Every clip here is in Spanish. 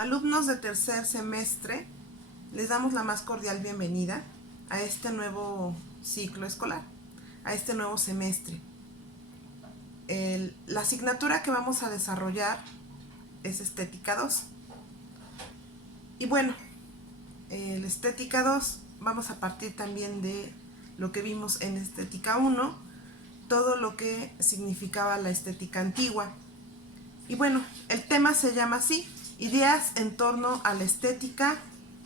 Alumnos de tercer semestre, les damos la más cordial bienvenida a este nuevo ciclo escolar, a este nuevo semestre. La asignatura que vamos a desarrollar es Estética 2. Y bueno, el Estética 2 vamos a partir también de lo que vimos en Estética 1, todo lo que significaba la estética antigua. Y bueno, el tema se llama así: ideas en torno a la estética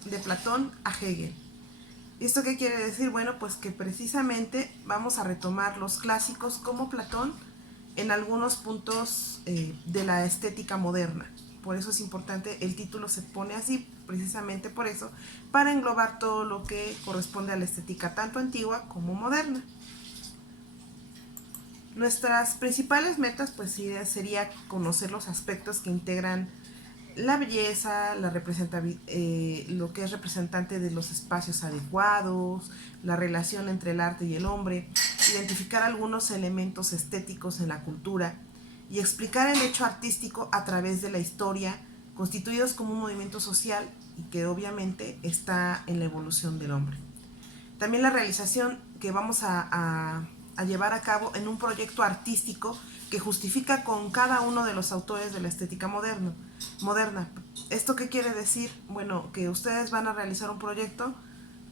de Platón a Hegel. ¿Y esto qué quiere decir? Bueno, pues que precisamente vamos a retomar los clásicos como Platón en algunos puntos de la estética moderna. Por eso es importante, el título se pone así, precisamente por eso, para englobar todo lo que corresponde a la estética tanto antigua como moderna. Nuestras principales metas pues sería conocer los aspectos que integran la belleza, lo que es representante de los espacios adecuados, la relación entre el arte y el hombre, identificar algunos elementos estéticos en la cultura y explicar el hecho artístico a través de la historia, constituidos como un movimiento social y que obviamente está en la evolución del hombre. También la realización que vamos a llevar a cabo en un proyecto artístico que justifica con cada uno de los autores de la estética moderna. ¿Esto qué quiere decir? Bueno, que ustedes van a realizar un proyecto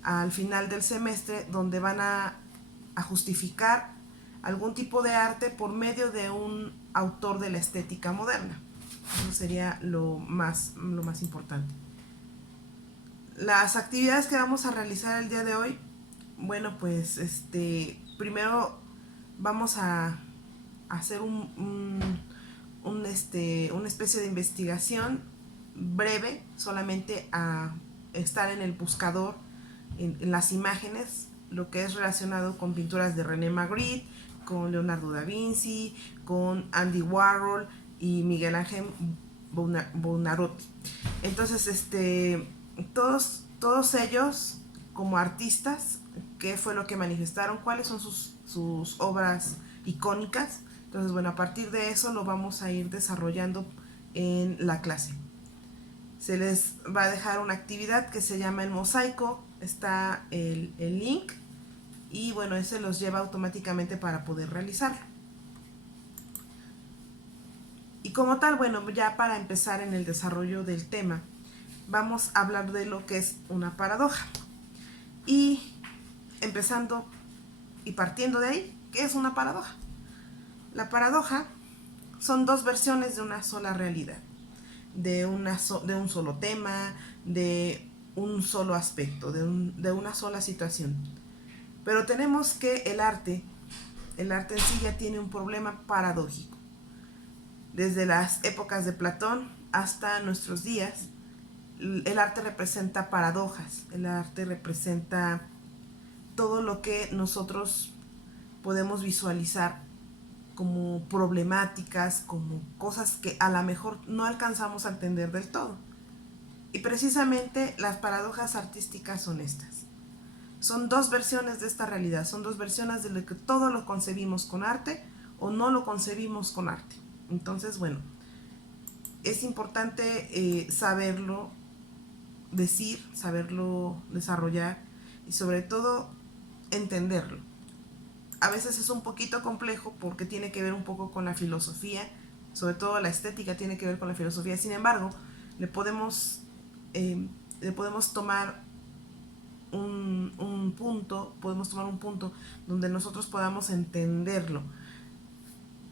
al final del semestre donde van a justificar algún tipo de arte por medio de un autor de la estética moderna. Eso sería lo más importante. Las actividades que vamos a realizar el día de hoy, bueno, pues primero vamos a hacer una especie de investigación breve, solamente a estar en el buscador, en las imágenes, lo que es relacionado con pinturas de René Magritte, con Leonardo da Vinci, con Andy Warhol y Miguel Ángel Buonarroti. Entonces, todos ellos como artistas, qué fue lo que manifestaron, cuáles son sus obras icónicas. Entonces, bueno, a partir de eso lo vamos a ir desarrollando en la clase. Se les va a dejar una actividad que se llama el mosaico, está el link y bueno, ese los lleva automáticamente para poder realizarlo. Y como tal, bueno, ya para empezar en el desarrollo del tema, vamos a hablar de lo que es una paradoja. Y empezando y partiendo de ahí, ¿qué es una paradoja? La paradoja son dos versiones de una sola realidad, de un solo tema, de un solo aspecto, de una sola situación. Pero tenemos que el arte en sí ya tiene un problema paradójico. Desde las épocas de Platón hasta nuestros días, el arte representa paradojas, el arte representa todo lo que nosotros podemos visualizar como problemáticas, como cosas que a lo mejor no alcanzamos a entender del todo. Y precisamente las paradojas artísticas son estas. Son dos versiones de esta realidad, son dos versiones de lo que todo lo concebimos con arte o no lo concebimos con arte. Entonces, bueno, es importante saberlo decir, saberlo desarrollar y sobre todo entenderlo. A veces es un poquito complejo porque tiene que ver un poco con la filosofía, sobre todo la estética tiene que ver con la filosofía. Sin embargo, le podemos tomar un punto donde nosotros podamos entenderlo.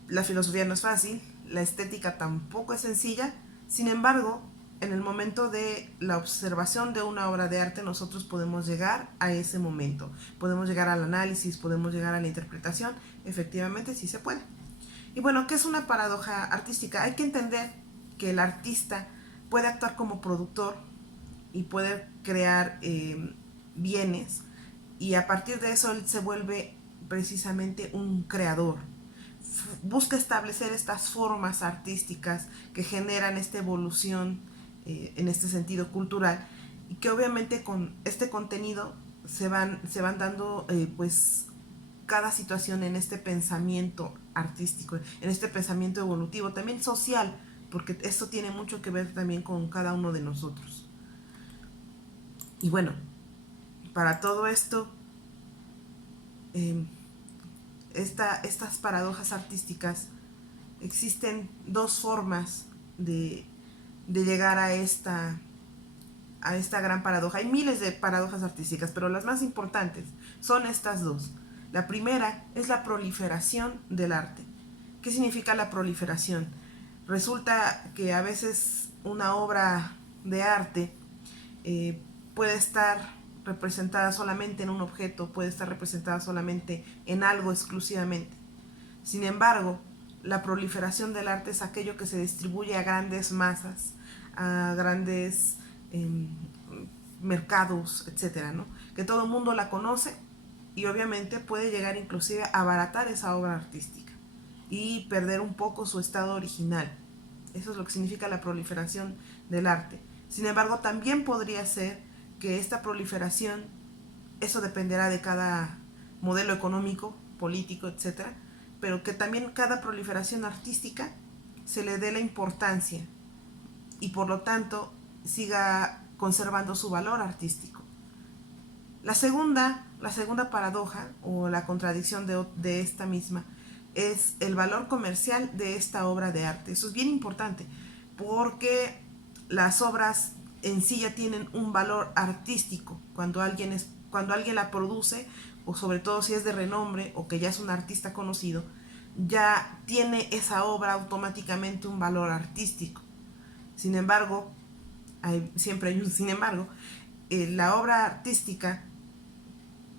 La filosofía no es fácil, la estética tampoco es sencilla, sin embargo, en el momento de la observación de una obra de arte nosotros podemos llegar a ese momento, podemos llegar al análisis, podemos llegar a la interpretación, efectivamente sí se puede. Y bueno, ¿qué es una paradoja artística? Hay que entender que el artista puede actuar como productor y puede crear bienes, y a partir de eso él se vuelve precisamente un creador. Busca establecer estas formas artísticas que generan esta evolución en este sentido cultural, y que obviamente con este contenido se van dando pues cada situación en este pensamiento artístico, en este pensamiento evolutivo, también social, porque esto tiene mucho que ver también con cada uno de nosotros. Y bueno, para todo esto, estas paradojas artísticas, existen dos formas de llegar a esta gran paradoja. Hay miles de paradojas artísticas, pero las más importantes son estas dos. La primera es la proliferación del arte. ¿Qué significa la proliferación? Resulta que a veces una obra de arte puede estar representada solamente en un objeto, puede estar representada solamente en algo exclusivamente. Sin embargo, la proliferación del arte es aquello que se distribuye a grandes masas, a grandes mercados, etcétera, ¿no? Que todo el mundo la conoce y obviamente puede llegar inclusive a abaratar esa obra artística y perder un poco su estado original. Eso es lo que significa la proliferación del arte. Sin embargo, también podría ser que esta proliferación, eso dependerá de cada modelo económico, político, etcétera, pero que también cada proliferación artística se le dé la importancia y por lo tanto siga conservando su valor artístico. La segunda paradoja o la contradicción de esta misma es el valor comercial de esta obra de arte. Eso es bien importante porque las obras en sí ya tienen un valor artístico cuando alguien la produce, o sobre todo si es de renombre o que ya es un artista conocido, ya tiene esa obra automáticamente un valor artístico. Sin embargo, siempre hay un sin embargo, la obra artística,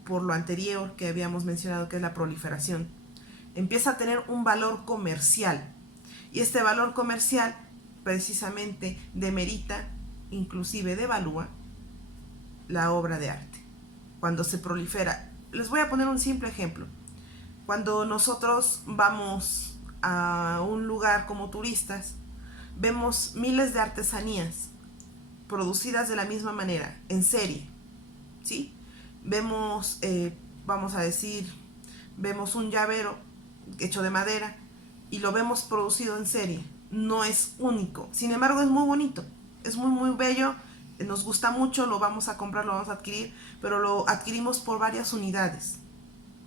por lo anterior que habíamos mencionado, que es la proliferación, empieza a tener un valor comercial. Y este valor comercial precisamente demerita, inclusive devalúa, la obra de arte. Cuando se prolifera, les voy a poner un simple ejemplo. Cuando nosotros vamos a un lugar como turistas, vemos miles de artesanías producidas de la misma manera, en serie, ¿sí? Vemos, vamos a decir, vemos un llavero hecho de madera y lo vemos producido en serie. No es único, sin embargo es muy bonito, es muy muy bello, nos gusta mucho, lo vamos a comprar, lo vamos a adquirir, pero lo adquirimos por varias unidades.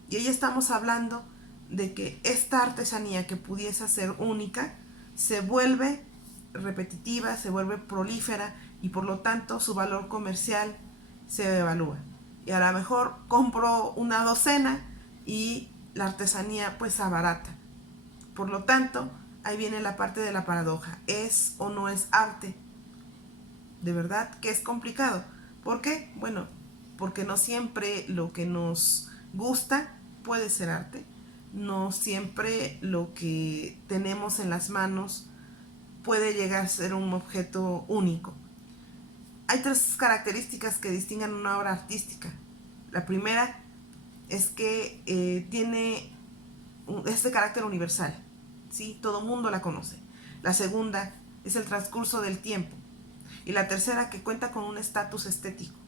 Y ahí estamos hablando de que esta artesanía que pudiese ser única se vuelve repetitiva, se vuelve prolífera y por lo tanto su valor comercial se evalúa. Y a lo mejor compro una docena y la artesanía pues abarata. Por lo tanto, ahí viene la parte de la paradoja. ¿Es o no es arte? De verdad que es complicado. ¿Por qué? Bueno, porque no siempre lo que nos gusta puede ser arte. No siempre lo que tenemos en las manos puede llegar a ser un objeto único. Hay tres características que distinguen una obra artística. La primera es que tiene este carácter universal, ¿sí? Todo mundo la conoce. La segunda es el transcurso del tiempo. Y la tercera, que cuenta con un estatus estético.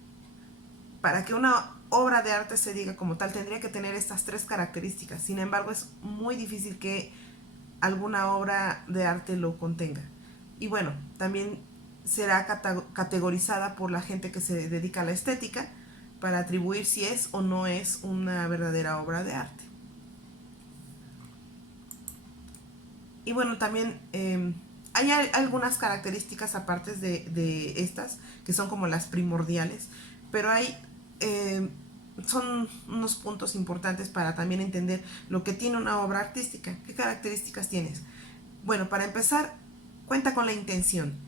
Para que una obra de arte se diga como tal, tendría que tener estas tres características. Sin embargo, es muy difícil que alguna obra de arte lo contenga. Y bueno, también será categorizada por la gente que se dedica a la estética para atribuir si es o no es una verdadera obra de arte. Y bueno, también hay algunas características aparte de estas, que son como las primordiales, pero hay son unos puntos importantes para también entender lo que tiene una obra artística. ¿Qué características tienes? Bueno, para empezar, cuenta con la intención.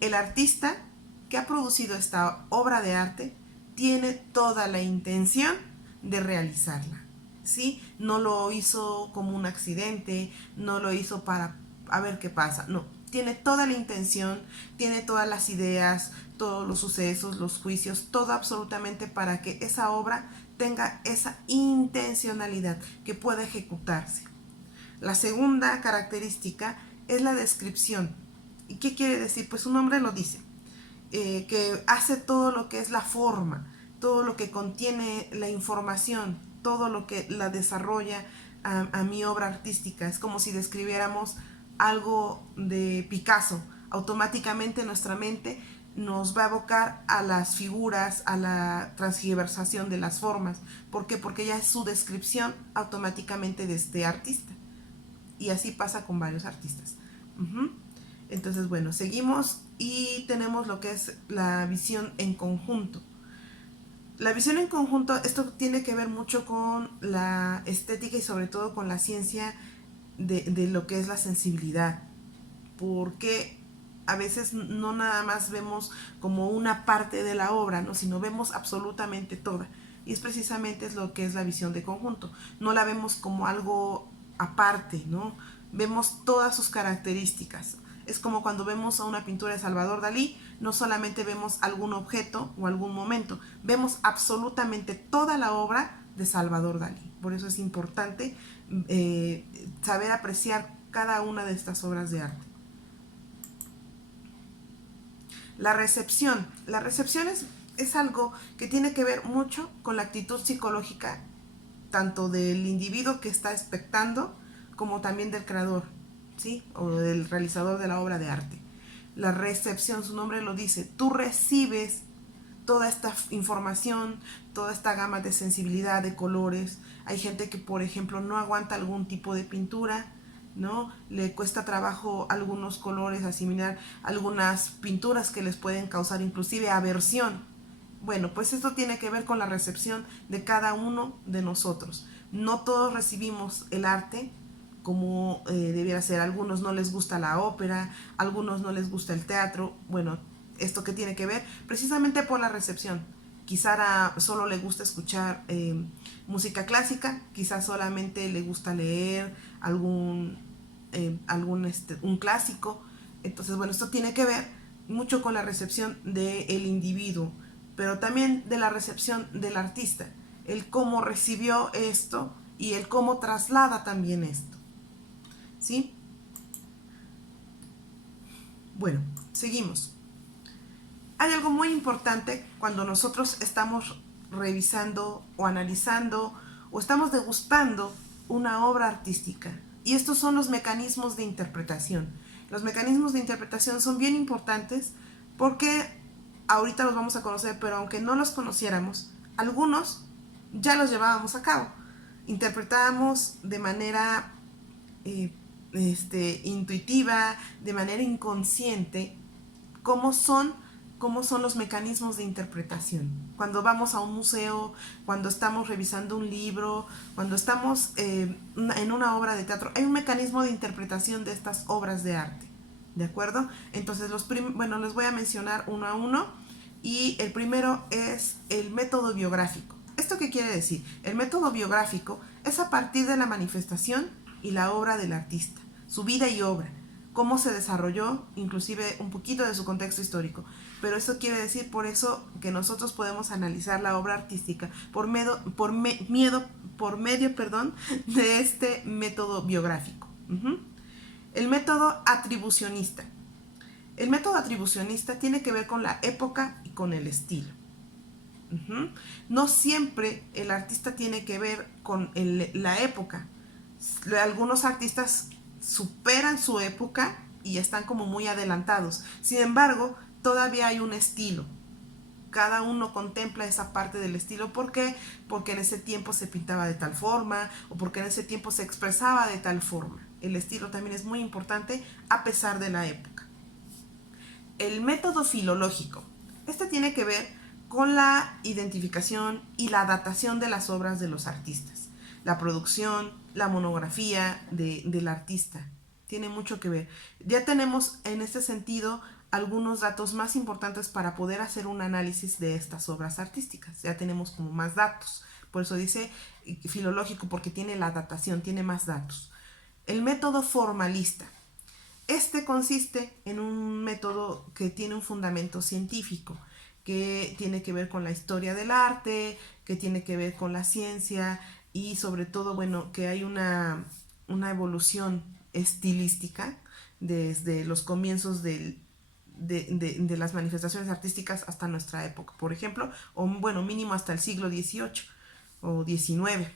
El artista que ha producido esta obra de arte tiene toda la intención de realizarla, ¿sí? No lo hizo como un accidente, no lo hizo para a ver qué pasa, no. Tiene toda la intención, tiene todas las ideas, todos los sucesos, los juicios, todo absolutamente para que esa obra tenga esa intencionalidad que pueda ejecutarse. La segunda característica es la descripción. ¿Y qué quiere decir? Pues su nombre lo dice, que hace todo lo que es la forma, todo lo que contiene la información, todo lo que la desarrolla a mi obra artística. Es como si describiéramos algo de Picasso, automáticamente nuestra mente nos va a evocar a las figuras, a la transgiversación de las formas. ¿Por qué? Porque ya es su descripción automáticamente de este artista. Y así pasa con varios artistas. Entonces, bueno, seguimos y tenemos lo que es la visión en conjunto. La visión en conjunto, esto tiene que ver mucho con la estética y sobre todo con la ciencia de lo que es la sensibilidad. Porque a veces no nada más vemos como una parte de la obra, ¿no? Sino vemos absolutamente toda. Y es precisamente lo que es la visión de conjunto. No la vemos como algo aparte, ¿no? Vemos todas sus características. Es como cuando vemos a una pintura de Salvador Dalí, no solamente vemos algún objeto o algún momento, vemos absolutamente toda la obra de Salvador Dalí. Por eso es importante saber apreciar cada una de estas obras de arte. La recepción. La recepción es algo que tiene que ver mucho con la actitud psicológica, tanto del individuo que está expectando, como también del creador, ¿sí? O del realizador de la obra de arte. La recepción, su nombre lo dice, tú recibes toda esta información, toda esta gama de sensibilidad, de colores. Hay gente que, por ejemplo, no aguanta algún tipo de pintura, ¿no? Le cuesta trabajo algunos colores, asimilar algunas pinturas que les pueden causar inclusive aversión. Bueno, pues esto tiene que ver con la recepción de cada uno de nosotros. No todos recibimos el arte como debiera ser. A algunos no les gusta la ópera, a algunos no les gusta el teatro. Bueno, ¿esto qué tiene que ver? Precisamente por la recepción. Quizá solo le gusta escuchar música clásica, quizá solamente le gusta leer un clásico. Entonces, bueno, esto tiene que ver mucho con la recepción del individuo, pero también de la recepción del artista, el cómo recibió esto y el cómo traslada también esto, ¿sí? Bueno, seguimos. Hay algo muy importante cuando nosotros estamos revisando o analizando o estamos degustando una obra artística, y estos son los mecanismos de interpretación. Los mecanismos de interpretación son bien importantes porque ahorita los vamos a conocer, pero aunque no los conociéramos, algunos ya los llevábamos a cabo. Interpretábamos de manera intuitiva, de manera inconsciente, cómo son los mecanismos de interpretación. Cuando vamos a un museo, cuando estamos revisando un libro, cuando estamos en una obra de teatro, hay un mecanismo de interpretación de estas obras de arte, ¿de acuerdo? Entonces, les voy a mencionar uno a uno, y el primero es el método biográfico. ¿Esto qué quiere decir? El método biográfico es a partir de la manifestación y la obra del artista, su vida y obra, cómo se desarrolló, inclusive un poquito de su contexto histórico. Pero eso quiere decir, por eso, que nosotros podemos analizar la obra artística por medio de este método biográfico. El método atribucionista. El método atribucionista tiene que ver con la época y con el estilo. No siempre el artista tiene que ver con la época. Algunos artistas superan su época y están como muy adelantados. Sin embargo, todavía hay un estilo. Cada uno contempla esa parte del estilo. ¿Por qué? Porque en ese tiempo se pintaba de tal forma, o porque en ese tiempo se expresaba de tal forma. El estilo también es muy importante a pesar de la época. El método filológico. Este tiene que ver con la identificación y la datación de las obras de los artistas. La producción, la monografía del artista. Tiene mucho que ver. Ya tenemos en este sentido algunos datos más importantes para poder hacer un análisis de estas obras artísticas. Ya tenemos como más datos. Por eso dice filológico, porque tiene la datación, tiene más datos. El método formalista. Este consiste en un método que tiene un fundamento científico, que tiene que ver con la historia del arte, que tiene que ver con la ciencia, y sobre todo, bueno, que hay una evolución estilística desde los comienzos de las manifestaciones artísticas hasta nuestra época, por ejemplo, o bueno, mínimo hasta el siglo XVIII o XIX,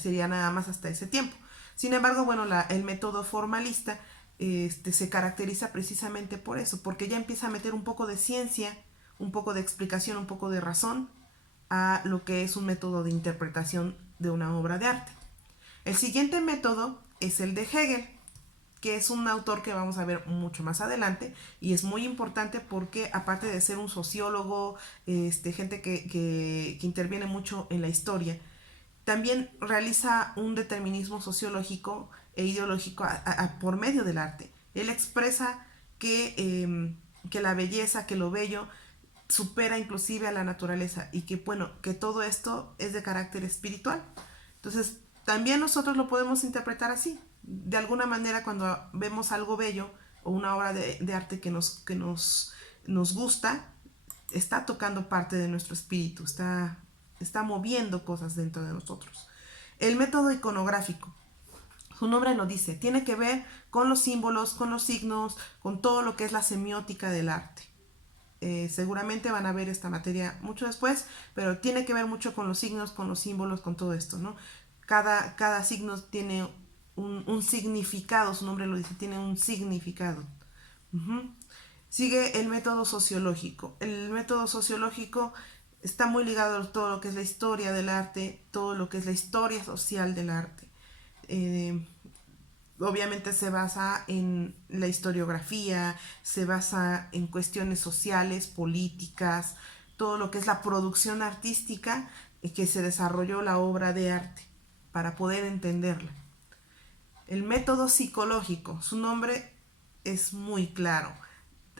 sería nada más hasta ese tiempo. Sin embargo, bueno, el método formalista se caracteriza precisamente por eso, porque ya empieza a meter un poco de ciencia, un poco de explicación, un poco de razón a lo que es un método de interpretación de una obra de arte. El siguiente método es el de Hegel, que es un autor que vamos a ver mucho más adelante y es muy importante porque aparte de ser un sociólogo, gente que interviene mucho en la historia, también realiza un determinismo sociológico e ideológico por medio del arte. Él expresa que la belleza, que lo bello supera inclusive a la naturaleza y que bueno, que todo esto es de carácter espiritual. Entonces, también nosotros lo podemos interpretar así. De alguna manera, cuando vemos algo bello o una obra de arte nos gusta, está tocando parte de nuestro espíritu, está moviendo cosas dentro de nosotros. El método iconográfico, su nombre lo dice, tiene que ver con los símbolos, con los signos, con todo lo que es la semiótica del arte. Seguramente van a ver esta materia mucho después, pero tiene que ver mucho con los signos, con los símbolos, con todo esto, ¿no? Cada signo tiene un significado, su nombre lo dice, tiene un significado. Uh-huh. Sigue el método sociológico. El método sociológico está muy ligado a todo lo que es la historia del arte, todo lo que es la historia social del arte. Obviamente se basa en la historiografía, se basa en cuestiones sociales, políticas, todo lo que es la producción artística que se desarrolló la obra de arte para poder entenderla. El método psicológico, su nombre es muy claro.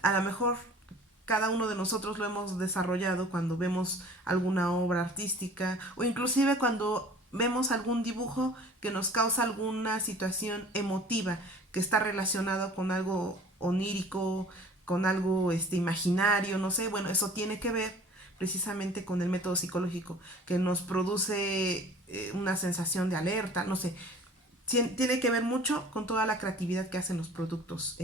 A lo mejor cada uno de nosotros lo hemos desarrollado cuando vemos alguna obra artística o inclusive cuando vemos algún dibujo que nos causa alguna situación emotiva que está relacionado con algo onírico, con algo imaginario, no sé, bueno, eso tiene que ver precisamente con el método psicológico, que nos produce una sensación de alerta, no sé, tiene que ver mucho con toda la creatividad que hacen los productos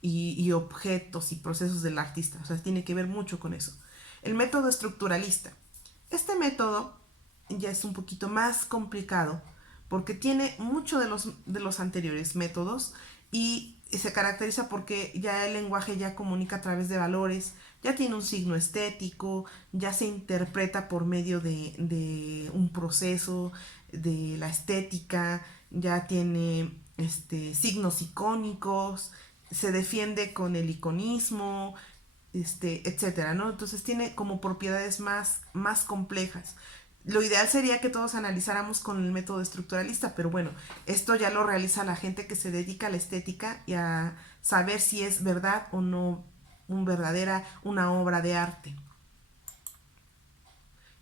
y objetos y procesos del artista. O sea, tiene que ver mucho con eso. El método estructuralista. Este método ya es un poquito más complicado porque tiene mucho de los anteriores métodos y se caracteriza porque ya el lenguaje ya comunica a través de valores, ya tiene un signo estético, ya se interpreta por medio de un proceso de la estética, ya tiene signos icónicos, se defiende con el iconismo, etcétera, ¿no? Entonces tiene como propiedades más complejas. Lo ideal sería que todos analizáramos con el método estructuralista, pero bueno, esto ya lo realiza la gente que se dedica a la estética y a saber si es verdad o no una obra de arte.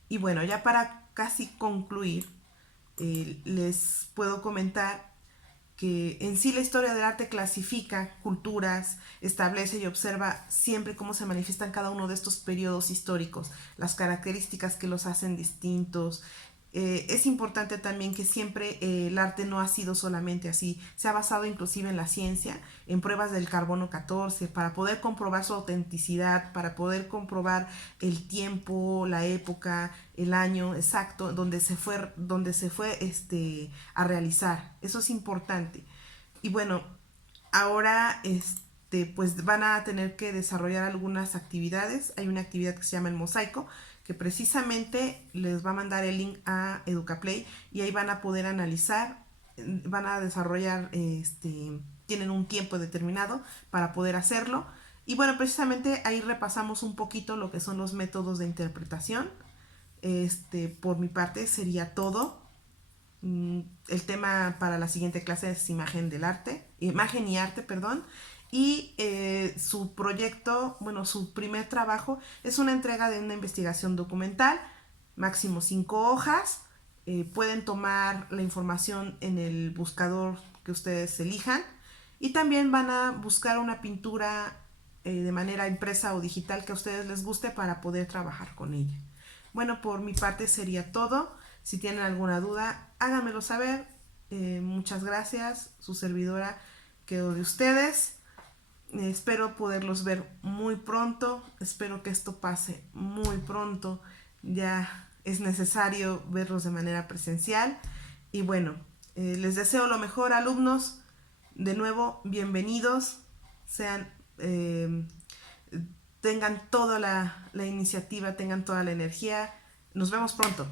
Y bueno, ya para casi concluir, les puedo comentar que en sí la historia del arte clasifica culturas, establece y observa siempre cómo se manifiestan cada uno de estos periodos históricos, las características que los hacen distintos. Es importante también que siempre el arte no ha sido solamente así, se ha basado inclusive en la ciencia, en pruebas del carbono 14, para poder comprobar su autenticidad, para poder comprobar el tiempo, la época, el año exacto donde se fue a realizar. Eso es importante. Y bueno, ahora pues van a tener que desarrollar algunas actividades. Hay una actividad que se llama el mosaico, que precisamente les va a mandar el link a Educaplay y ahí van a poder analizar, van a desarrollar, tienen un tiempo determinado para poder hacerlo. Y bueno, precisamente ahí repasamos un poquito lo que son los métodos de interpretación. Por mi parte sería todo. El tema para la siguiente clase es imagen y arte, perdón. Y su proyecto, bueno, su primer trabajo es una entrega de una investigación documental, máximo 5 hojas. Pueden tomar la información en el buscador que ustedes elijan y también van a buscar una pintura de manera impresa o digital que a ustedes les guste para poder trabajar con ella. Bueno, por mi parte sería todo. Si tienen alguna duda, háganmelo saber. Muchas gracias. Su servidora quedó de ustedes. Espero poderlos ver muy pronto. Espero que esto pase muy pronto. Ya es necesario verlos de manera presencial. Y bueno, les deseo lo mejor, alumnos. De nuevo, bienvenidos, sean, tengan toda la iniciativa, tengan toda la energía. Nos vemos pronto.